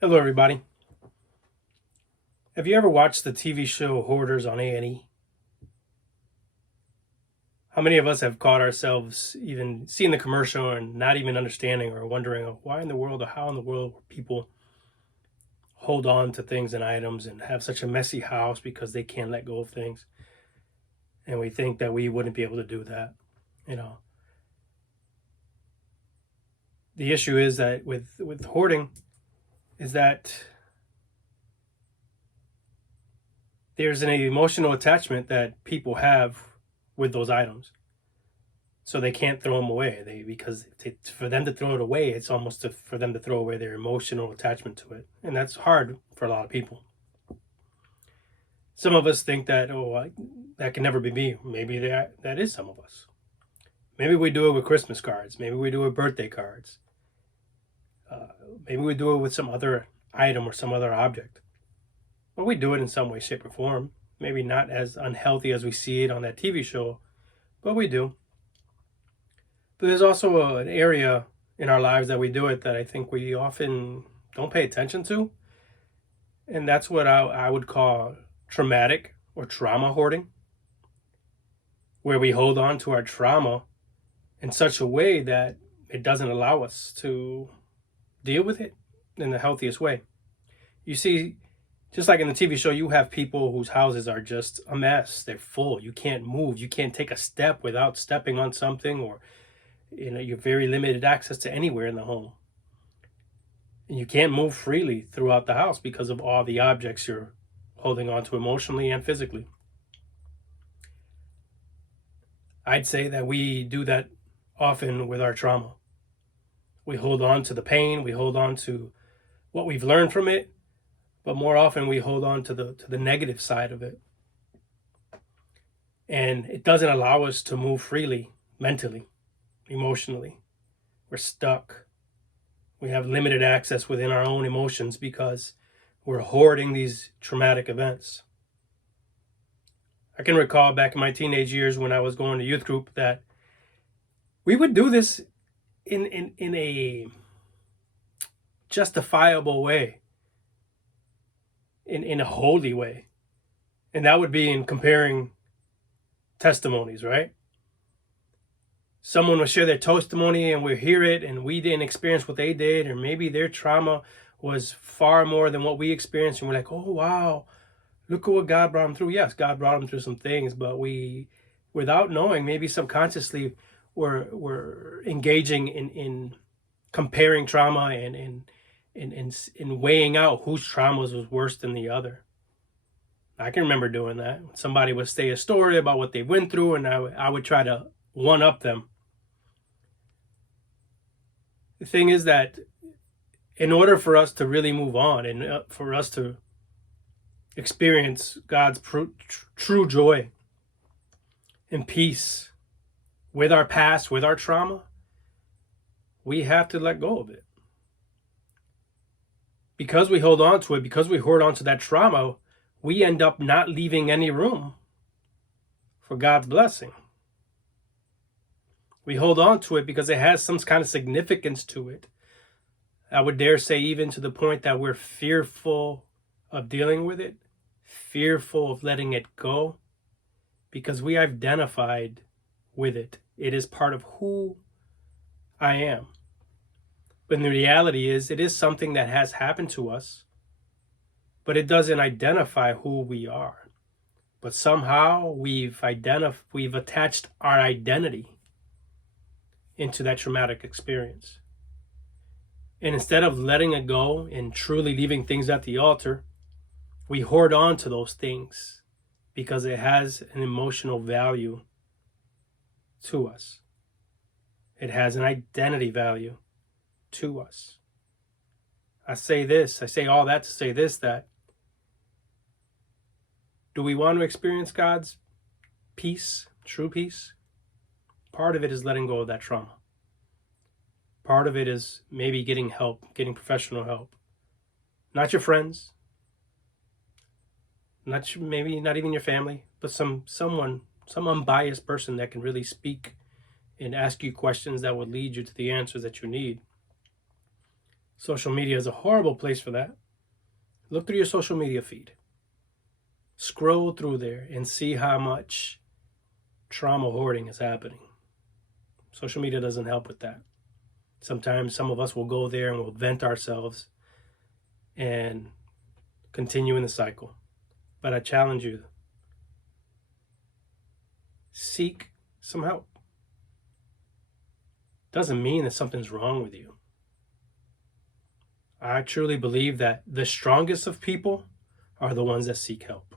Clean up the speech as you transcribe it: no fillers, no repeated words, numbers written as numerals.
Hello, everybody. Have you ever watched the TV show Hoarders on A&E? How many of us have caught ourselves even seeing the commercial and not even understanding or wondering why in the world or how in the world people hold on to things and items and have such a messy house because they can't let go of things? And we think that we wouldn't be able to do that. You know, the issue is that with hoarding is that there's an emotional attachment that people have with those items, so they can't throw them away. For them to throw it away, it's almost for them to throw away their emotional attachment to it, and that's hard for a lot of people. Some of us think that that can never be me. Maybe that is some of us. Maybe we do it with Christmas cards. Maybe we do it with birthday cards. Uh, Maybe we do it with some other item or some other object. But we do it in some way, shape, or form. Maybe not as unhealthy as we see it on that TV show, but we do. But there's also an area in our lives that we do it that I think we often don't pay attention to. And that's what I would call traumatic or trauma hoarding, where we hold on to our trauma in such a way that it doesn't allow us to deal with it in the healthiest way. You see, just like in the TV show, you have people whose houses are just a mess. They're full. You can't move. You can't take a step without stepping on something, or you have very limited access to anywhere in the home. And you can't move freely throughout the house because of all the objects you're holding on to emotionally and physically. I'd say that we do that often with our trauma. We hold on to the pain, we hold on to what we've learned from it, but more often we hold on to the negative side of it. And it doesn't allow us to move freely mentally, emotionally. We're stuck. We have limited access within our own emotions because we're hoarding these traumatic events. I can recall back in my teenage years when I was going to youth group that we would do this in a justifiable way, in a holy way. And that would be in comparing testimonies, right? Someone will share their testimony and we hear it and we didn't experience what they did, or maybe their trauma was far more than what we experienced, and we're like, oh wow, look at what God brought them through. Yes, God brought them through some things, but we, without knowing, maybe subconsciously we're engaging in comparing trauma and in weighing out whose traumas was worse than the other. I can remember doing that. Somebody would say a story about what they went through, and I would try to one up them. The thing is that in order for us to really move on and for us to experience God's true joy and peace with our past, with our trauma, we have to let go of it. Because we hold on to it, because we hoard on to that trauma, we end up not leaving any room for God's blessing. We hold on to it because it has some kind of significance to it. I would dare say even to the point that we're fearful of dealing with it, fearful of letting it go, because we identified with it. It is part of who I am. But the reality is, it is something that has happened to us, but it doesn't identify who we are. But somehow we've attached our identity into that traumatic experience. And instead of letting it go and truly leaving things at the altar, we hoard on to those things because it has an emotional value to us. It has an identity value to us. I say all that to say this, that do we want to experience God's peace, true peace? Part of it is letting go of that trauma. Part of it is maybe getting help, getting professional help. Not your friends, maybe not even your family, but some unbiased person that can really speak and ask you questions that would lead you to the answers that you need. Social media is a horrible place for that. Look through your social media feed. Scroll through there and see how much trauma hoarding is happening. Social media doesn't help with that. Sometimes some of us will go there and we'll vent ourselves and continue in the cycle. But I challenge you, seek some help. Doesn't mean that something's wrong with you. I truly believe that the strongest of people are the ones that seek help.